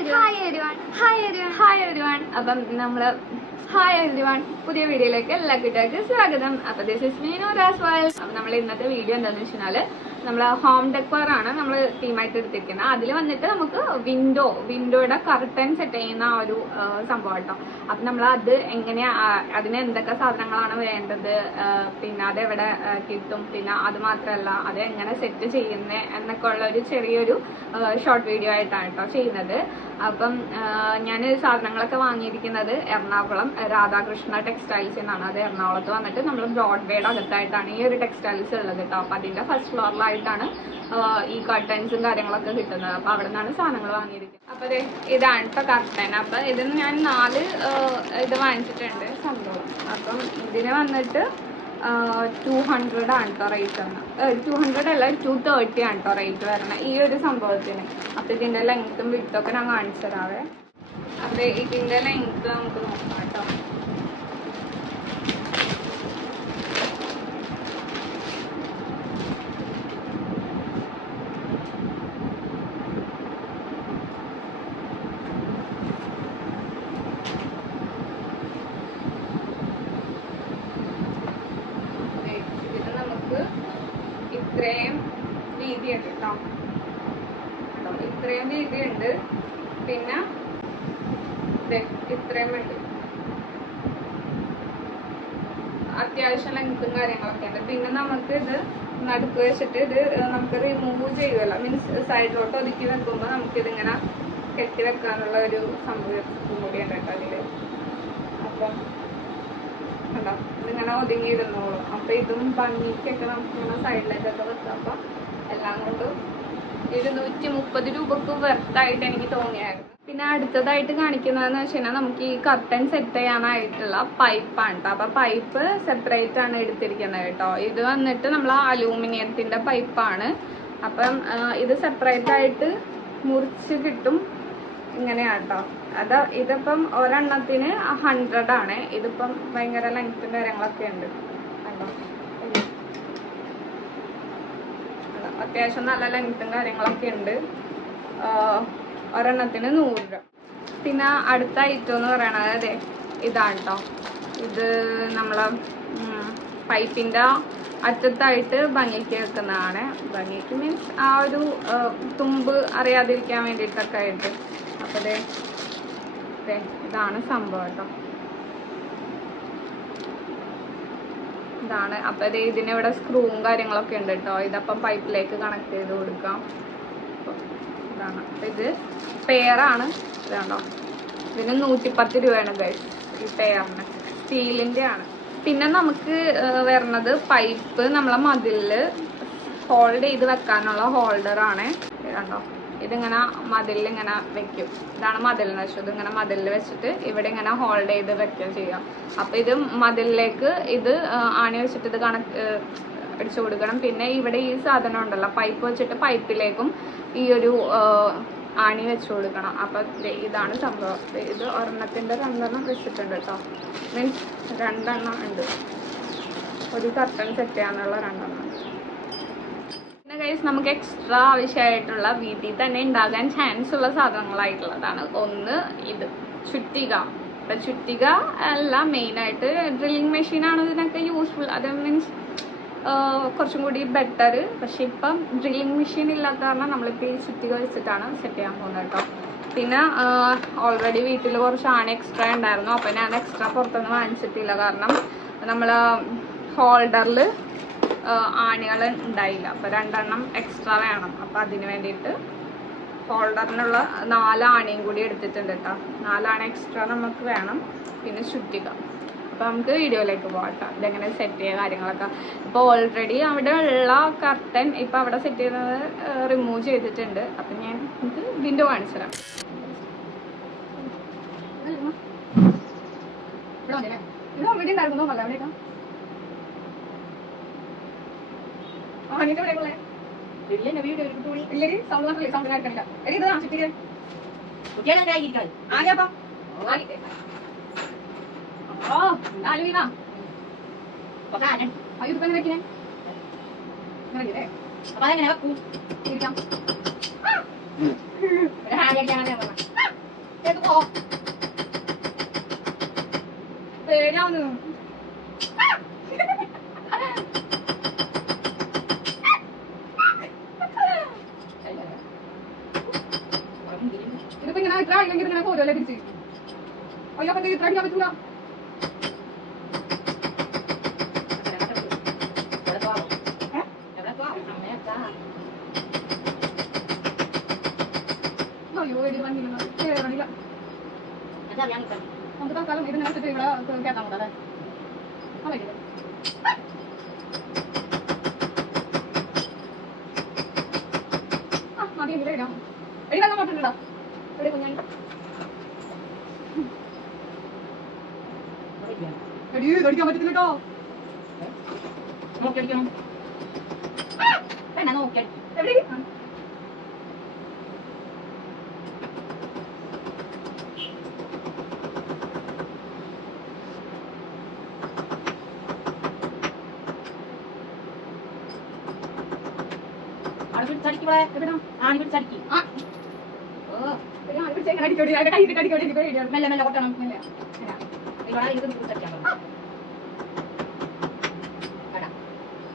അപ്പം നമ്മള് hi everyone, പുതിയ വീഡിയോയിലേക്ക് എല്ലാ കുട്ടികൾക്കും സ്വാഗതം. അപ്പൊ this is me Noora's world. അപ്പൊ നമ്മൾ ഇന്നത്തെ വീഡിയോ എന്താണെന്ന് വെച്ചാല് നമ്മള് ഹോം ഡെക്കോർ ആണ് നമ്മൾ തീമായിട്ട് എടുത്തിരിക്കുന്നത്. അതിൽ വന്നിട്ട് നമുക്ക് വിൻഡോയുടെ കർട്ടൻ സെറ്റ് ചെയ്യുന്ന ആ ഒരു സംഭവം കേട്ടോ. അപ്പൊ നമ്മൾ അത് എങ്ങനെയാ, അതിന് എന്തൊക്കെ സാധനങ്ങളാണ് വേണ്ടത്, പിന്നെ അതെവിടെ കിട്ടും, പിന്നെ അത് മാത്രമല്ല അത് എങ്ങനെ സെറ്റ് ചെയ്യുന്നത് എന്നൊക്കെ ഉള്ള ഒരു ചെറിയൊരു ഷോർട്ട് വീഡിയോ ആയിട്ടാണ് കേട്ടോ ചെയ്യുന്നത്. അപ്പം ഞാൻ സാധനങ്ങളൊക്കെ വാങ്ങിയിരിക്കുന്നത് എറണാകുളം രാധാകൃഷ്ണ ടെക്സ്റ്റൈൽസ് എന്നാണ്. അത് എറണാകുളത്ത് വന്നിട്ട് നമ്മൾ ബ്രോഡ്വേയുടെ അകത്തായിട്ടാണ് ഈ ഒരു ടെക്സ്റ്റൈൽസ് ഉള്ളത് കേട്ടോ. അപ്പം അതിൻ്റെ ഫസ്റ്റ് ഫ്ലോറിലായിട്ടാണ് ഈ കർട്ടൻസും കാര്യങ്ങളൊക്കെ കിട്ടുന്നത്. അപ്പം അവിടെ നിന്നാണ് സാധനങ്ങൾ വാങ്ങിയിരിക്കുന്നത്. അപ്പം അതെ ഇതാണ് കേട്ടോ കർട്ടൻ. അപ്പം ഇതിന് ഞാൻ 4 ഇത് വാങ്ങിച്ചിട്ടുണ്ട് സംഭവം. അപ്പം ഇതിന് വന്നിട്ട് 200 ആണ് കേട്ടോ റേറ്റ് വരണം. 200 അല്ല 230 ആണ് കേട്ടോ റേറ്റ് വരണം ഈ ഒരു സംഭവത്തിന്. അപ്പം ഇതിൻ്റെ ലെങ്ത്തും വിഡ്ത്തും ഞാൻ കാണിച്ചു തരാവേ. അപ്പം ഇതിൻ്റെ ലെങ്ത്ത് നമുക്ക് നോക്കാം കേട്ടോ. ഇത്രയും വീതിയുണ്ട് കേട്ടോ, ഇത്രയും വീതിയുണ്ട്. പിന്നെ ഇത്രയും ഉണ്ട്, അത്യാവശ്യം ലെങ്ത്തും കാര്യങ്ങളൊക്കെ ഉണ്ട്. പിന്നെ നമുക്ക് ഇത് നടുക്ക് വെച്ചിട്ട് ഇത് നമുക്ക് റിമൂവ് ചെയ്യുമല്ലോ, മീൻസ് സൈഡിലോട്ട് ഒതുക്കി വെക്കുമ്പോൾ നമുക്കിതിങ്ങനെ കെട്ടി വെക്കാനുള്ള ഒരു സംഭവം കൂടിയുണ്ട് കേട്ടോ അതിൽ. അപ്പം കണ്ടോ, ഇതിങ്ങനെ ഒതുങ്ങിയിരുന്നോളൂ. അപ്പൊ ഇതും ഭംഗിക്കൊക്കെ നമുക്കിങ്ങനെ സൈഡിലേക്കൊക്കെ വെക്കാം. അപ്പൊ എല്ലാം കൊണ്ടും 230 രൂപക്ക് വെർത്തായിട്ട് എനിക്ക് തോന്നിയായിരുന്നു. പിന്നെ അടുത്തതായിട്ട് കാണിക്കുന്നതെന്ന് വെച്ച് കഴിഞ്ഞാൽ നമുക്ക് ഈ കർട്ടൻ സെറ്റ് ചെയ്യാനായിട്ടുള്ള പൈപ്പാണ് കേട്ടോ. അപ്പൊ പൈപ്പ് സെപ്പറേറ്റ് ആണ് എടുത്തിരിക്കുന്നത് കേട്ടോ. ഇത് വന്നിട്ട് നമ്മൾ അലൂമിനിയത്തിന്റെ പൈപ്പാണ്. അപ്പം ഇത് സെപ്പറേറ്റ് ആയിട്ട് മുറിച്ച് കിട്ടും ഇങ്ങനെയാണ് കേട്ടോ. ഇതിപ്പം ഒരെണ്ണത്തിന് 100 ആണ്. ഇതിപ്പം ഭയങ്കര ലെങ്ത്തും കാര്യങ്ങളൊക്കെ ഉണ്ട് കേട്ടോ. അത്യാവശ്യം നല്ല ലെങ്ത്തും കാര്യങ്ങളൊക്കെ ഉണ്ട്. ഒരെണ്ണത്തിന് 100 രൂപ. പിന്നെ അടുത്ത ഐറ്റം എന്ന് പറയണത് അതെ ഇതാണ് കേട്ടോ. ഇത് നമ്മളെ പൈപ്പിൻ്റെ അറ്റത്തായിട്ട് ഭംഗിക്ക് വെക്കുന്നതാണ്. ഭംഗിക്ക് മീൻസ് ആ ഒരു തുമ്പ് അറിയാതിരിക്കാൻ വേണ്ടിയിട്ടൊക്കെ ആയിട്ട്. അപ്പോൾ ഇതാണ് സംഭവം കേട്ടോ. ഇതാണ്. അപ്പം ഇതിനിവിടെ സ്ക്രൂവും കാര്യങ്ങളൊക്കെ ഉണ്ട് കേട്ടോ. ഇതപ്പം പൈപ്പിലേക്ക് കണക്ട് ചെയ്ത് കൊടുക്കാം. ഇതാണ്. ഇത് പെയറാണ്. ഇതാണോ, ഇതിന് 110 രൂപയാണ് ഗൈസ് ഈ പെയറിന്. സ്റ്റീലിൻ്റെ ആണ്. പിന്നെ നമുക്ക് വരുന്നത് പൈപ്പ് നമ്മളെ മതിലിൽ ഹോൾഡ് ചെയ്ത് വെക്കാനുള്ള ഹോൾഡറാണ്. ഇതാണോ, ഇതിങ്ങനെ മതിലിൽ ഇങ്ങനെ വെക്കും. ഇതാണ് മതിലിന് വെച്ചത്. ഇതിങ്ങനെ മതിലിൽ വെച്ചിട്ട് ഇവിടെ ഇങ്ങനെ ഹോൾഡ് ചെയ്ത് വെക്കുക ചെയ്യാം. അപ്പം ഇത് മതിലിലേക്ക് ഇത് ആണി വെച്ചിട്ട് ഇത് അടിച്ചു കൊടുക്കണം. പിന്നെ ഇവിടെ ഈ സാധനം ഉണ്ടല്ലോ, പൈപ്പ് വെച്ചിട്ട് പൈപ്പിലേക്കും ഈ ഒരു ആണി വെച്ചു കൊടുക്കണം. അപ്പം ഇതാണ് സംഭവം. ഇത് ഒരെണ്ണത്തിൻ്റെ 2 വെച്ചിട്ടുണ്ട് കേട്ടോ. മീൻസ് 2 ഉണ്ട്. ഒരു കർട്ടൻ സെറ്റ് ചെയ്യാനുള്ള 2 ഉണ്ട്. പിന്നെ ഗൈസ് നമുക്ക് എക്സ്ട്രാ ആവശ്യമായിട്ടുള്ള വീട്ടിൽ തന്നെ ഉണ്ടാകാൻ ചാൻസ് ഉള്ള സാധനങ്ങളായിട്ടുള്ളതാണ്. ഒന്ന് ഇത് ചുറ്റിക. ഇപ്പം ചുറ്റിക അല്ല, മെയിനായിട്ട് ഡ്രില്ലിങ് മെഷീനാണ് ഇതിനൊക്കെ യൂസ്ഫുൾ. അത് മീൻസ് കുറച്ചും കൂടി ബെറ്റർ. പക്ഷെ ഇപ്പം ഡ്രില്ലിങ് മെഷീൻ ഇല്ലാത്ത കാരണം നമ്മളിപ്പോൾ ഈ ചുറ്റിക വെച്ചിട്ടാണ് സെറ്റ് ചെയ്യാൻ പോകുന്നത് കേട്ടോ. പിന്നെ ഓൾറെഡി വീട്ടിൽ കുറച്ച് ആണി എക്സ്ട്രാ ഉണ്ടായിരുന്നു. അപ്പം ഞാൻ എക്സ്ട്രാ പുറത്തൊന്നും വാങ്ങിച്ചിട്ടില്ല. കാരണം നമ്മൾ ഹോൾഡറിൽ ആണികൾ ഉണ്ടായില്ല. അപ്പോൾ 2 എക്സ്ട്രാ വേണം. അപ്പോൾ അതിന് വേണ്ടിയിട്ട് ഹോൾഡറിനുള്ള 4 ആണിയും കൂടി എടുത്തിട്ടുണ്ട് കേട്ടോ. 4 ആണി എക്സ്ട്രാ നമുക്ക് വേണം. പിന്നെ ചുറ്റിക. അപ്പോൾ നമുക്ക് വീഡിയോയിലേക്ക് പോകട്ടോ, ഇതെങ്ങനെ സെറ്റ് ചെയ്യുക കാര്യങ്ങളൊക്കെ. ഇപ്പോൾ ഓൾറെഡി അവിടെ ഉള്ള കർട്ടൻ ഇപ്പോൾ അവിടെ സെറ്റ് ചെയ്യുന്നത് റിമൂവ് ചെയ്തിട്ടുണ്ട്. അപ്പം ഞാൻ നമുക്ക് വിൻഡോ കാണിച്ചു തരാം. ഇത് ഓൾറെഡി ഉണ്ടായിരുന്നു നല്ല എവിടെയാ പേടിയാവുന്നു. ഇതിപ്പോ ഇങ്ങനെ ഇത്ര ആയില്ലെങ്കിൽ ഇങ്ങനെ പോരല്ലേ തിരിച്ച്. അയ്യോ അപ്പൊ ഇത്ര അടിക്കാൻ പറ്റൂല. അയ്യോ ഇത് വന്നില്ല കേറണില്ല. നമുക്ക് തൽക്കാലം ഇത് നേരത്തെ ഇവിടെ കേട്ടാൽ മതി. അതെ ആ മതി എങ്കിലും ഇടാം. എടി വെള്ളം മാറ്റിട്ടുണ്ടോ? എടി കുഞ്ഞാണി എടി ഇതടിക്കാൻ പറ്റത്തില്ല കേട്ടോ. നോക്കിയടിക്കണം. എന്നാ നോക്കിയ എവിടെ മെല്ലെ മെല്ലെ കൊട്ടണം.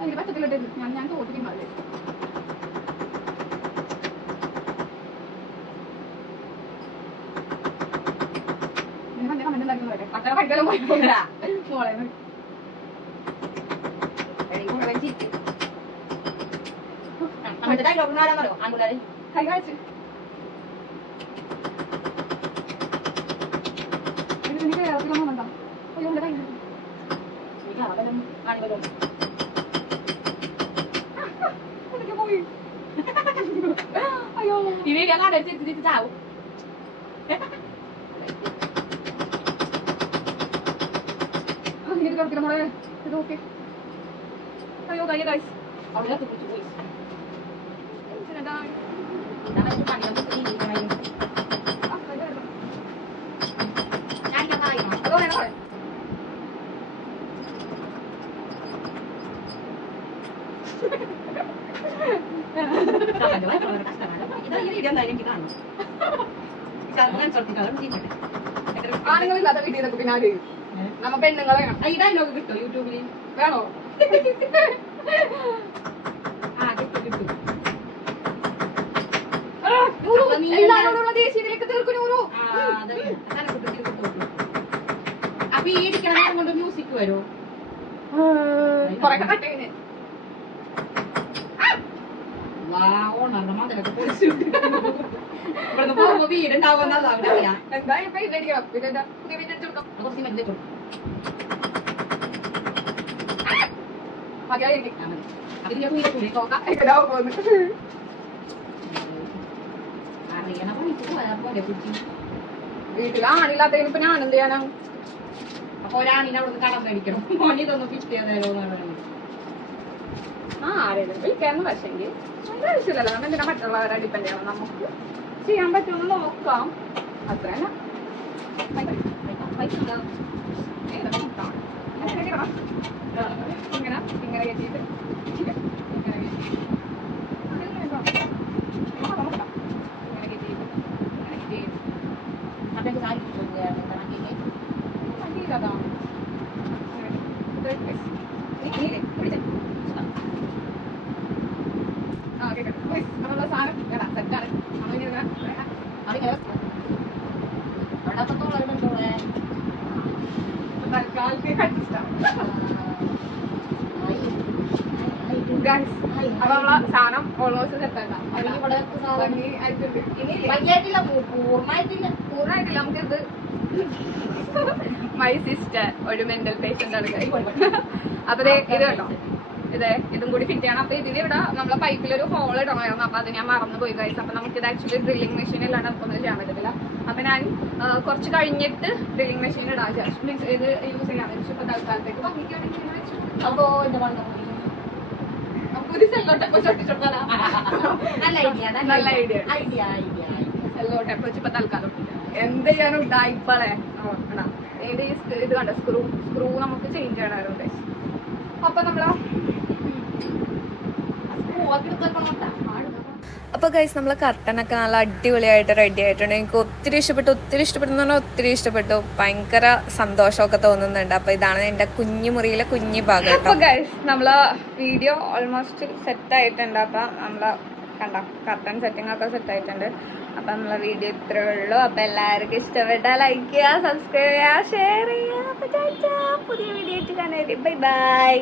അതിന് പറ്റത്തില്ല. ഞാൻ തോറ്റിട്ട് മതി. പട്ടണ പഠിക്കാനും പോയിട്ടില്ല മോളെ. കൈ കാണിച്ച് കേരളത്തിലൊന്നും അയ്യോ കൈ പോയി. അയ്യോ ചാവും. കളിക്കണം മോളെ. ഇത് ഓക്കെ. അയ്യോ കൈ കായ്സ് ആണുങ്ങളില്ലാത്ത വീട്ടിൽ ഇതൊക്കെ പിന്നെ നമ്മ പെണ്ണുങ്ങളെ ഈ ഡയലോഗ് കിട്ടോ യൂട്യൂബിൽ വേണോ? എല്ലാരോടുള്ള ദേശീയത്തിലേക്ക് തീർക്കുന്നു. അപ്പൊ ഈ ഇടിക്കണം കൊണ്ട് മ്യൂസിക് വരുമോ? കൊറേ കട്ടേന് ഇവിടുന്ന് പോകുമ്പോ വീടുണ്ടാവുന്നതാ. എന്തായാലും പുതിയ വീട് വീട്ടിലാണില്ലാത്തതിന് ഇപ്പൊ ഞാൻ എന്ത് ചെയ്യാനാ? അപ്പൊ ഒരാണിനെ അവിടുന്ന് കടം മേടിക്കണം. മോനിതൊന്ന് ഫിറ്റ് ചെയ്തേരോ ആരെങ്കിലും വിളിക്കാന്ന്. പക്ഷെങ്കിൽ അതിന്റെ ആവശ്യമില്ലല്ലോ. നമ്മൾ എന്തിനാ മറ്റുള്ളവരെ ഡിപ്പെൻഡ് ചെയ്യണം? നമുക്ക് ചെയ്യാൻ പറ്റുമെന്ന് നോക്കാം. അത്ര തന്നെ. ഇങ്ങനെ ഇങ്ങനെ കയറ്റിയിട്ട് ഇങ്ങനെ സാധനം സെറ്റാണ്. അപ്പൊ നമ്മളെ സാധനം ഓൾമോസ്റ്റ് സെറ്റാക്കാം. പൂർണ്ണമായിട്ടില്ല. നമുക്കിത് മൈ സിസ്റ്റർ ഒരു മെന്റൽ പേഷ്യന്റ് ആണ്. അപ്പൊ ഇത് കേട്ടോ, ഇതും കൂടി ഫിറ്റ് ചെയ്യണം. അപ്പൊ ഇതിന് ഇവിടെ നമ്മളെ പൈപ്പിലൊരു ഹോൾ ഇടണമായിരുന്നു. അപ്പൊ അത് ഞാൻ മറന്നു പോയി കഴിച്ചു. അപ്പൊ നമുക്ക് ഇത് ആക്ച്വലി ഡ്രില്ലിംഗ് മെഷീൻ ഇല്ലാണ്ട് നമുക്കൊന്നും ചെയ്യാൻ പറ്റത്തില്ല. അപ്പൊ ഞാൻ കുറച്ച് കഴിഞ്ഞിട്ട് ഡ്രില്ലിംഗ് മെഷീൻ ഇടാൻ വിചാരിച്ചു. മീൻസ് ഇത് യൂസ് ചെയ്യാൻ വെച്ചു. ഇപ്പൊ തൽക്കാലത്തേക്ക് അപ്പൊ നമുക്കൊരു സെല്ലോട്ടൊക്കെ ചൊട്ടിച്ചോട്ടാ. നല്ല ഐഡിയ. സെല്ലോട്ടൊക്കെ വെച്ച് ഇപ്പൊ തൽക്കാലം എന്ത് ചെയ്യാനും ഇതായിപ്പളെ ഇത് ഇത് കണ്ട സ്ക്രൂ നമുക്ക് ചേഞ്ച് ചെയ്യണമായിരുന്നു. അപ്പൊ നമ്മള് അപ്പോൾ ഗൈസ് നമ്മൾ കർട്ടനൊക്കെ നല്ല അടിപൊളിയായിട്ട് റെഡി ആയിട്ടുണ്ട്. എനിക്ക് ഒത്തിരി ഇഷ്ടപ്പെട്ടു എന്ന് പറഞ്ഞാൽ ഒത്തിരി ഇഷ്ടപ്പെട്ടു. ഭയങ്കര സന്തോഷമൊക്കെ തോന്നുന്നുണ്ട്. അപ്പോൾ ഇതാണ് എൻ്റെ കുഞ്ഞു മുറിയിലെ കുഞ്ഞു ഭാഗം. അപ്പോൾ ഗൈസ് നമ്മളെ വീഡിയോ ഓൾമോസ്റ്റ് സെറ്റ് ആയിട്ടുണ്ട്. അപ്പം നമ്മളെ കണ്ടോ കർട്ടൻ സെറ്റിംഗ് ഒക്കെ സെറ്റ് ആയിട്ടുണ്ട്. അപ്പം നമ്മളെ വീഡിയോ ഇത്രേ ഉള്ളൂ. അപ്പം എല്ലാവർക്കും ഇഷ്ടപ്പെട്ടാൽ ലൈക്ക് ചെയ്യുക, സബ്സ്ക്രൈബ് ചെയ്യുക, ഷെയർ ചെയ്യുക. അപ്പോൾ പുതിയ വീഡിയോ ആയിട്ട് കാണാം. Bye bye.